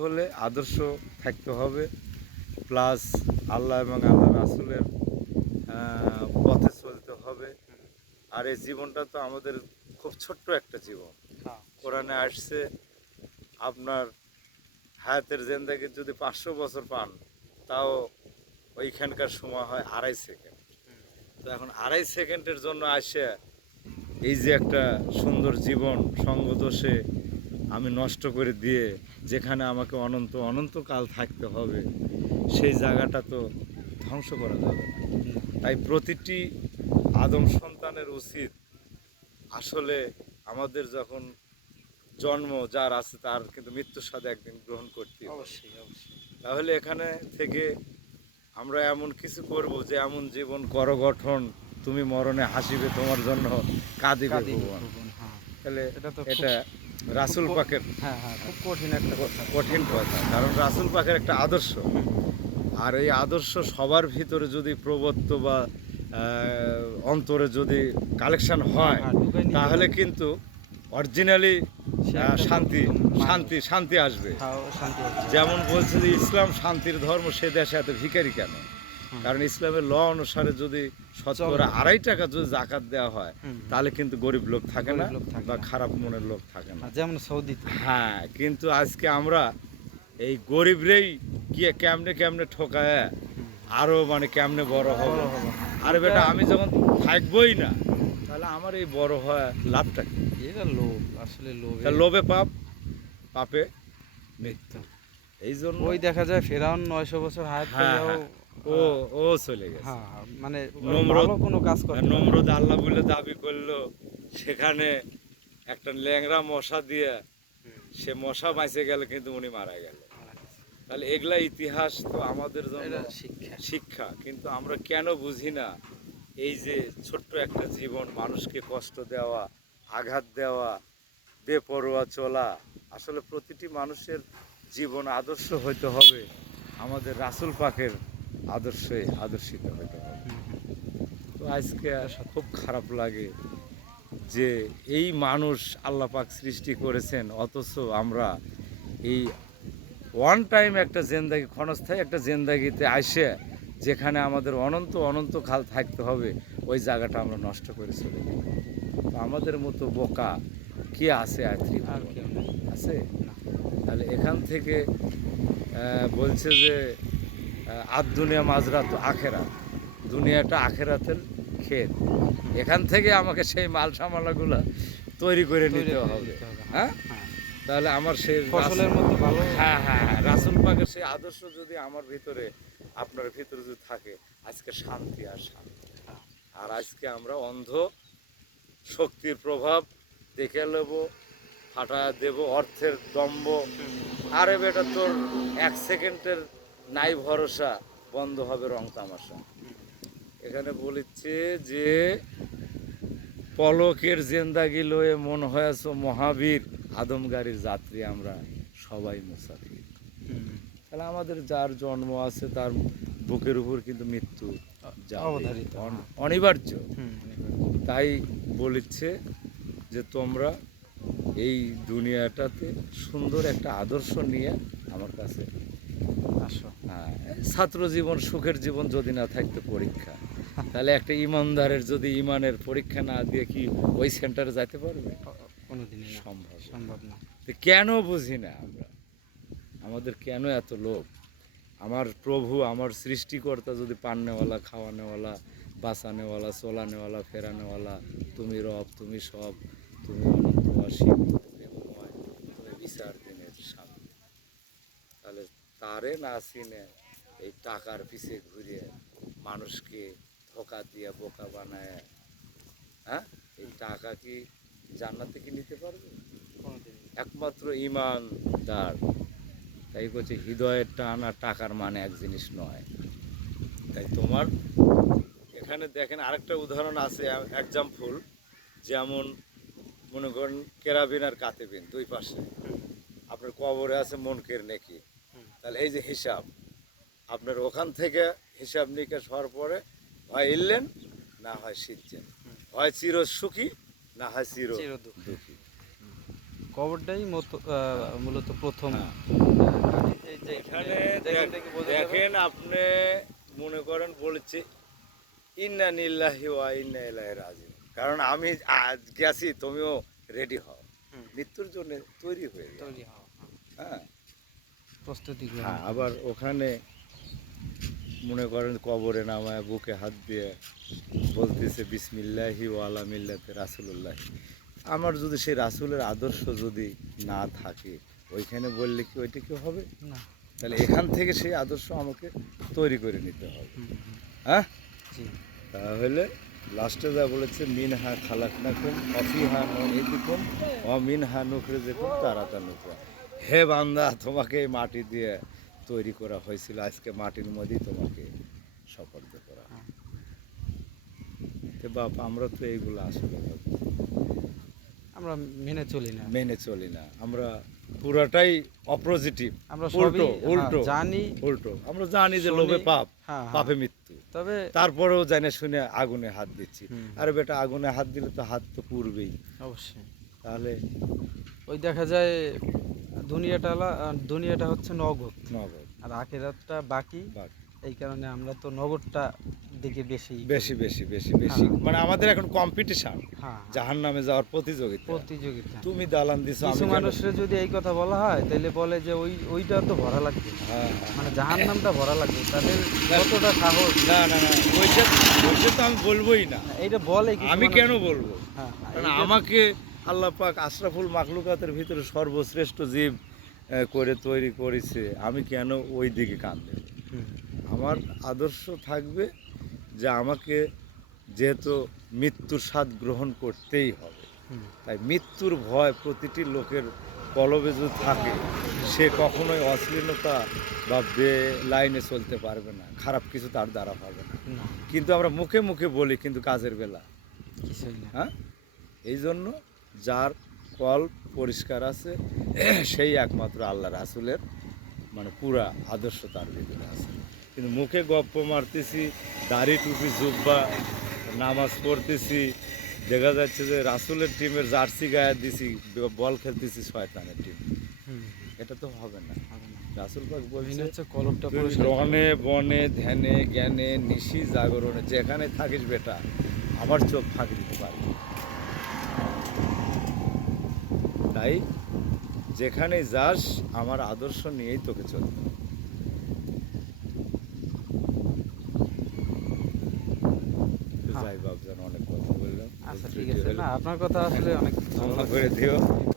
হলে আদর্শ থাকতে হবে, প্লাস আল্লাহ এবং আল্লাহ রাসূলের পথে চলতে হবে। আর এই জীবনটা তো আমাদের খুব ছোট্ট একটা জীবন। কোরআনে আসছে আপনার হায়াতের জিন্দেগি যদি 500 বছর পান, তাও ওইখানকার সময় হয় 2.5 সেকেন্ড। তো এখন 2.5 সেকেন্ডের জন্য আসে এই যে একটা সুন্দর জীবন সঙ্গদোষে আমি নষ্ট করে দিয়ে যেখানে আমাকে অনন্ত অনন্তকাল থাকতে হবে, সেই জায়গাটা তো ধ্বংস করা যাবে না। তাই প্রতিটি আদম সন্তানের উচিত আসলে আমাদের যখন জন্ম যার আছে তার কিন্তু মৃত্যুর সাথে একদিন গ্রহণ করতে হবে। অবশ্যই অবশ্যই। তাহলে এখানে থেকে আমরা এমন কিছু করব যে এমন জীবন করো গঠন, তুমি মরণে হাসিবে তোমার জন্য কাঁদিবে ভুবন। হ্যাঁ, তাহলে এটা তো এটা রাসূল পাকের হ্যাঁ হ্যাঁ খুব কঠিন একটা কথা। কঠিন কথা, কারণ রাসূল পাকের একটা আদর্শ। আর এই আদর্শ সবার ভিতরে যদি প্রবর্ত বা অন্তরে যদি কালেকশন হয়, হ্যাঁ, ঢুকাই নিতে তাহলে পারবে। কিন্তু অরিজিনালি সে একটা শান্তি মানুষ। শান্তি শান্তি আসবে। হ্যাঁ, ও শান্তি হচ্ছে। যেমন বলছে যে ইসলাম শান্তির ধর্ম, সে দেশে এত ভিখারি কেন? কারণ ইসলামের ল অনুসারে যদি শতকরা 2.5 টাকা যদি জাকাত দেওয়া হয়, তাহলে কিন্তু গরিব লোক থাকে না গরিব লোক থাকে বা না। খারাপ মনের লোক থাকে না। যেমন সৌদিতে। হ্যাঁ, কিন্তু আজকে আমরা এই গরিবরেই কি কেমনে কেমনে ঠকায় আরো মানে কেমনে বড় হবে। বড় হবে। আরে বেটা, আমি যখন থাকবোই না, তাহলে আমার এই বড় হয় লাভটা কি? এটা লোভ, আসলে লোভ। তা লোভে পাপ, পাপে মৃত্যু। এই জন্য ওই দেখা যায় ফেরাউন 900 বছর হায়াত হ্যাঁ পেলেও হ্যাঁ, ও ও চলে গেছে। হ্যাঁ মানে নমরুদ ভালো কোনো কাজ করতে পারে না। নমরুদ আল্লাহ বলে দাবি করলো, সেখানে একটা ল্যাংড়া মশা দিয়ে সে মশা বাঁচে গেল, কিন্তু উনি মারা গেল। তাহলে এগুলা ইতিহাস তো আমাদের জন্য এটা শিক্ষা। শিক্ষা, কিন্তু আমরা কেন বুঝি না এই যে ছোট্ট একটা জীবন, মানুষকে কষ্ট দেওয়া, আঘাত দেওয়া, বেপরোয়া চলা। আসলে প্রতিটি মানুষের জীবন আদর্শ হইতে হবে আমাদের রাসূল পাকের আদর্শে আদর্শিত হইতে হবে। তো আজকে খুব খারাপ লাগে যে এই মানুষ আল্লাহ পাক সৃষ্টি করেছেন, অথচ আমরা এই ওয়ান টাইম একটা জিন্দাগি, ক্ষণস্থায়ী একটা জিন্দাগিতে আসে যেখানে আমাদের অনন্ত অনন্ত কাল থাকতে হবে, ওই জায়গাটা আমরা নষ্ট করে চলে যাই। তো আমাদের মতো বোকা কে আছে আর আর কেউ নেই। আছে? তাহলে এখান থেকে বলছে যে আর দুনিয়া মাজরাত আখেরাত, দুনিয়াটা আখেরাতের ক্ষেত। এখান থেকে আমাকে সেই মাল সামালাগুলো তৈরি করে নিতে হবে। হ্যাঁ, তাহলে আমার সেই ফসলের মতো ভালো। হ্যাঁ হ্যাঁ হ্যাঁ, রাসূল পাকের সেই আদর্শ যদি আমার ভিতরে আপনার ভিতরে যদি থাকে, আজকে শান্তি আর শান্তি। আর আজকে আমরা অন্ধ শক্তির প্রভাব দেখে নেব, ফাটা দেব, অর্থের দম্ভ। আরে বেটা, তোর 1 সেকেন্ডের নাই ভরসা, বন্ধ হবে রং তামাশা। এখানে বলেছে যে পলকের জেন্দাগি লয়ে মন হয়েছ মহাবীর, আদমগাড়ির যাত্রী আমরা সবাই মুসাফির। তাহলে আমাদের যার জন্ম আছে তার বুকের উপর কিন্তু মৃত্যু যাবে, অবধারিত। অনিবার্য। তাই বলেছে যে তোমরা এই দুনিয়াটাতে সুন্দর একটা আদর্শ নিয়ে আমার কাছে আসো। হ্যাঁ, ছাত্র জীবন সুখের জীবন যদি না থাকতো পরীক্ষা, তাহলে একটা ইমানদারের যদি ইমানের পরীক্ষা না দিয়ে কি ওই সেন্টারে যেতে পারবে? কোনোদিনই না, সম্ভব সম্ভব না। তো কেন বুঝি না আমরা, আমাদের কেন এত লোভ? আমার প্রভু, আমার সৃষ্টিকর্তা যদি পান্নেওয়ালা, খাওয়ানেওয়ালা, বাঁচানেওয়ালা, চলানেওয়ালা, ফেরানেওয়ালা, তুমি রব, তুমি সব, তুমি অনন্ত অসীম, প্রেমময়, তুমি বিচার দিনের সামনে, তাহলে তারে না চিনে এই টাকার পিছে ঘুরে মানুষকে ধোকা দিয়ে বোকা বানায়, হ্যাঁ, এই টাকা কি জান্নাতে কি নিতে পারবে? একমাত্র ইমানদার। তাই বলছে হৃদয়ের টান আর টাকার মানে এক জিনিস নয়। তাই তোমার এখানে দেখেন আরেকটা উদাহরণ আছে, এক্সাম্পল। যেমন মনে করেন কেরাবিন আর কাতেবিন, দুই পাশে আপনার কবরে আছে মনকের নেকি। তাহলে এই যে হিসাব, আপনার ওখান থেকে হিসাব নিকাশ হওয়ার পরে হয় এলেন, না হয় সিদ্ধেন, হয় চির সুখী, না হয় চির দুঃখী। কবরটাই মূলত প্রথম হ্যাঁ। এই যে এখানে যেখান থেকে বোঝা যাবে- দেখেন আপনি মনে করেন বলেছে ইন্না নিল্লাহি ওয়া ইন্না ইলাইহি রাজিউন, কারণ আমি আজ গেছি, তুমিও রেডি হও, হুম। মৃত্যুর জন্য তৈরি হয়ে যাও। তৈরি হওয়া, হ্যাঁ প্রস্তুতি গ্রহণ হ্যাঁ, করা। আবার ওখানে মনে করেন কবরে নামায় বুকে হাত দিয়ে বলতেছে বিসমিল্লাহি ওয়ালা মিল্লাতে রাসূলুল্লাহ। আমার যদি সেই রাসূলের আদর্শ যদি না থাকে ওইখানে বললে কি ওইটা কি হবে? না। তাহলে এখান থেকে সেই আদর্শ আমাকে তৈরি করে নিতে হবে। হুম, হুম, হ্যাঁ, জি। তাহলে লাস্টে যা বলেছে মিনহা খালাকনাকুম অফিহা নুঈদুকুম ওয়া মিনহা নুখরিজুকুম তারাতান উখরা। হে বান্দা, তোমাকে এই মাটি দিয়ে তৈরি করা হয়েছিল, আজকে মাটির মধ্যেই তোমাকে সপর্দ করা। হ্যাঁ। তো বাপ, আমরা তো এইগুলো আসলে আমরা মেনে চলি না। মেনে চলি না, আমরা পুরাটাই অপোজিটিভ, আমরা উল্টো সবই উল্টো জানি, উল্টো। আমরা জানি যে শুনি, লোভে পাপ, হ্যাঁ, হ্যাঁ। পাপে মৃত্যু, তবে তারপরেও জানে শুনে আগুনে হাত দিচ্ছি। হুম। আরে বেটা, আগুনে হাত দিলে তো হাত তো পুড়বেই, অবশ্যই তাহলে ওই দেখা যায় দুনিয়াটা হচ্ছে নগদ, নগদ আর আখিরাতটা বাকি। বাক। এই কারণে আমরা তো নগদটা দিকে বেশি বেশি বেশি বেশি বেশি, হ্যাঁ। মানে আমাদের এখন কম্পিটিশন, হ্যাঁ, জাহান নামে যাওয়ার প্রতিযোগিতা। প্রতিযোগিতা। তুমি দালান দিছো, আমি কিছু কেন- মানুষের যদি এই কথা বলা হয় তাহলে বলে যে ওইটা তো ভরা লাগবে, হ্যাঁ, হ্যাঁ। মানে জাহান্নামটা ভরা লাগবে, তাদের কতটা সাহস। না না না, ওইটা ওইটা তো আমি বলবোই না, এইটা বলে কিছু আমি মানুষ। কেন বলবো? হ্যাঁ, কারণ এইটা- আমাকে আল্লাহ পাক আশরাফুল মাখলুকাতের ভিতরে সর্বশ্রেষ্ঠ জীব করে তৈরি করেছে, আমি কেন ওই দিকে কান দেব? হুম, আমার আদর্শ থাকবে যে আমাকে যেহেতু মৃত্যুর স্বাদ গ্রহণ করতেই হবে, হুম, তাই মৃত্যুর ভয় প্রতিটি লোকের কলবে যদি থাকে, সে কখনোই অশ্লীলতা বা লাইনে চলতে পারবে না, খারাপ কিছু তার দ্বারা হবে না। না, কিন্তু আমরা মুখে মুখে বলি, কিন্তু কাজের বেলা কিছুই না। হ্যাঁ, এই জন্য যার কল পরিষ্কার আছে সেই একমাত্র আল্লাহ রাসূলের মানে পুরা আদর্শ তার ভিতরে আছে। কিন্তু মুখে গপ্প মারতেছি, দাড়ি টুপি জুব্বা, নামাজ পড়তেছি, দেখা যাচ্ছে যে রাসূলের টিমের জার্সি গায়ে দিছি, বল খেলতেছি শয়তানের টিম, হুম, এটা তো হবে না। হবে না। রাসূল পাক মেন বলছে হচ্ছে কলবটা তুই পরিষ্কার করো। রনে বনে ধ্যানে জ্ঞানে নিশি জাগরণে যেখানে থাকিস বেটা, আমার চোখ ফাঁকি দিতে পারবে না। তাই যেখানে যাস আমার আদর্শ নিয়েই তোকে চলতে হবে। হ্যাঁ। যাই বাবজান, অনেক কথা বললাম, আচ্ছা, ভুল ঠিক ত্রুটি আছে। হলে না, আপনার কথা আসলে অনেক ভালো ক্ষমা লাগছে। করে দিও।